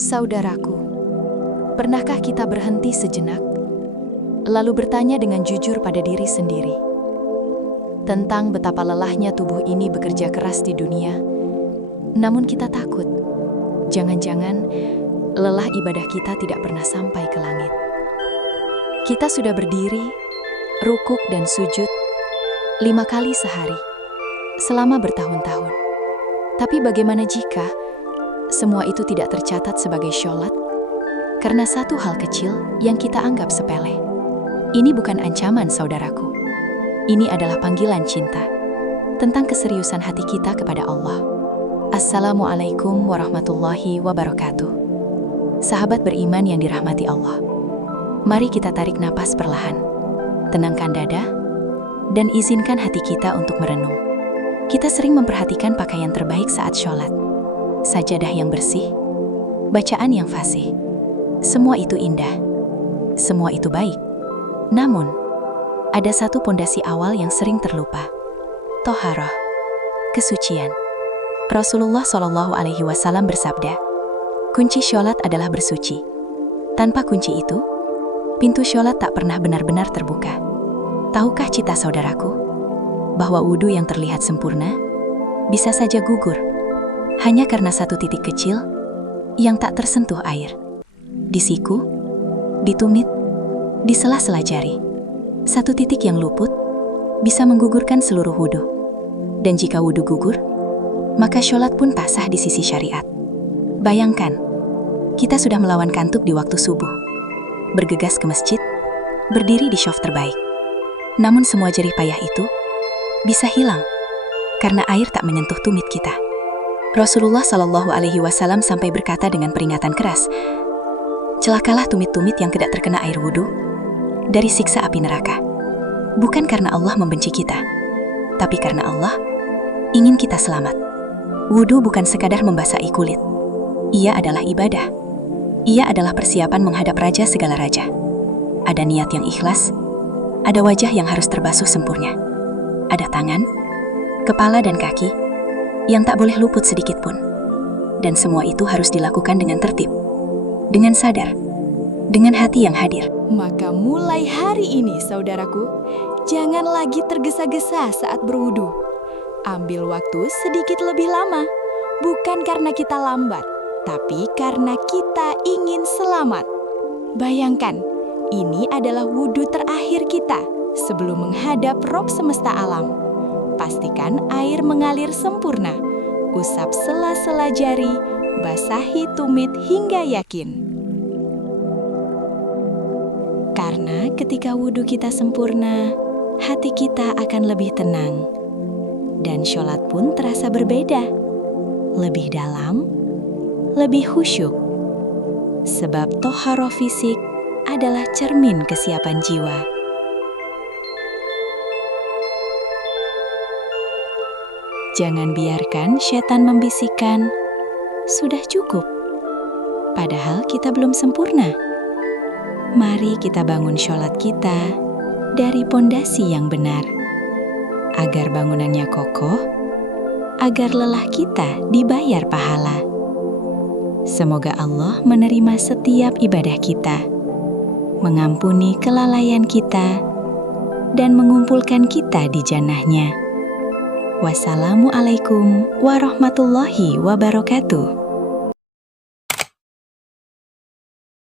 Saudaraku, pernahkah kita berhenti sejenak, lalu bertanya dengan jujur pada diri sendiri tentang betapa lelahnya tubuh ini bekerja keras di dunia, namun kita takut, jangan-jangan lelah ibadah kita tidak pernah sampai ke langit. Kita sudah berdiri, rukuk dan sujud 5 kali sehari, selama bertahun-tahun. Tapi bagaimana jika semua itu tidak tercatat sebagai sholat? Karena satu hal kecil yang kita anggap sepele. Ini bukan ancaman, saudaraku. Ini adalah panggilan cinta tentang keseriusan hati kita kepada Allah. Assalamualaikum warahmatullahi wabarakatuh. Sahabat beriman yang dirahmati Allah. Mari kita tarik napas perlahan, tenangkan dada, dan izinkan hati kita untuk merenung. Kita sering memperhatikan pakaian terbaik saat sholat, sajadah yang bersih, bacaan yang fasih. Semua itu indah, semua itu baik. Namun, ada satu pondasi awal yang sering terlupa. Toharoh, kesucian. Rasulullah SAW bersabda, kunci sholat adalah bersuci. Tanpa kunci itu, pintu sholat tak pernah benar-benar terbuka. Tahukah cita saudaraku, bahwa wudhu yang terlihat sempurna bisa saja gugur hanya karena satu titik kecil yang tak tersentuh air. Di siku, di tumit, di sela-sela jari. Satu titik yang luput bisa menggugurkan seluruh wudhu. Dan jika wudhu gugur, maka sholat pun tak sah di sisi syariat. Bayangkan, kita sudah melawan kantuk di waktu subuh, bergegas ke masjid, berdiri di syaf terbaik. Namun semua jerih payah itu bisa hilang karena air tak menyentuh tumit kita. Rasulullah SAW sampai berkata dengan peringatan keras, celakalah tumit-tumit yang tidak terkena air wudhu dari siksa api neraka. Bukan karena Allah membenci kita, tapi karena Allah ingin kita selamat. Wudhu bukan sekadar membasahi kulit. Ia adalah ibadah. Ia adalah persiapan menghadap Raja segala raja. Ada niat yang ikhlas, ada wajah yang harus terbasuh sempurna. Ada tangan, kepala dan kaki yang tak boleh luput sedikit pun. Dan semua itu harus dilakukan dengan tertib, dengan sadar, dengan hati yang hadir. Maka mulai hari ini, saudaraku, jangan lagi tergesa-gesa saat berwudu. Ambil waktu sedikit lebih lama, bukan karena kita lambat, tapi karena kita ingin selamat. Bayangkan, ini adalah wudu terakhir kita sebelum menghadap Rob semesta alam. Pastikan air mengalir sempurna, usap sela-sela jari, basahi tumit hingga yakin. Karena ketika wudhu kita sempurna, hati kita akan lebih tenang. Dan sholat pun terasa berbeda, lebih dalam, lebih khusyuk. Sebab toharoh fisik adalah cermin kesiapan jiwa. Jangan biarkan setan membisikkan, sudah cukup. Padahal kita belum sempurna. Mari kita bangun sholat kita dari pondasi yang benar. Agar bangunannya kokoh, agar lelah kita dibayar pahala. Semoga Allah menerima setiap ibadah kita, mengampuni kelalaian kita, dan mengumpulkan kita di jannah-Nya. Wassalamualaikum warahmatullahi wabarakatuh.